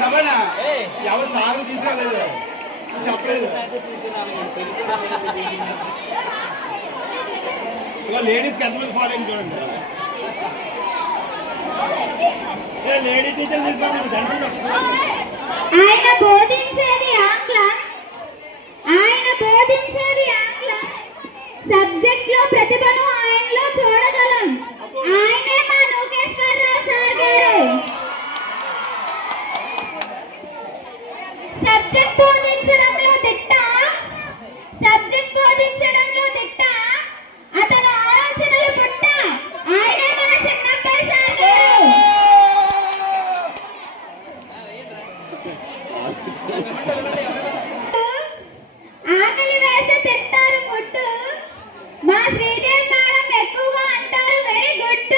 సభనా ఎవరు సారు తీసుకురాలేదు చెప్పలేదు. ఇక లేడీస్కి ఎంతమంది ఫాలోయింగ్ చూడండి. లేడీ టీచర్ తీసుకోండి. ఆయన బోధించేది ఆంగ్లం, ఆయన బోధించేది ఆంగ్లం. సబ్జెక్ట్ లో ప్రతిభను ఆయనలో చూడగలం. ఆయనే మా నూకేశ్వరరావు సార్ గారు. సబ్జెక్ట్ బోధించడంలో దిట్ట, సబ్జెక్ట్ బోధించడంలో దిట్ట. అతను ఆలోచనలు పుట్ట. ఆయనే మన చిన్నప్పటి సార్ గారు. ఆకలి వేస్తే తింటారు ఫుడ్. మా శ్రీదేవి మేడం ఎక్కువగా అంటారు వెరీ గుడ్.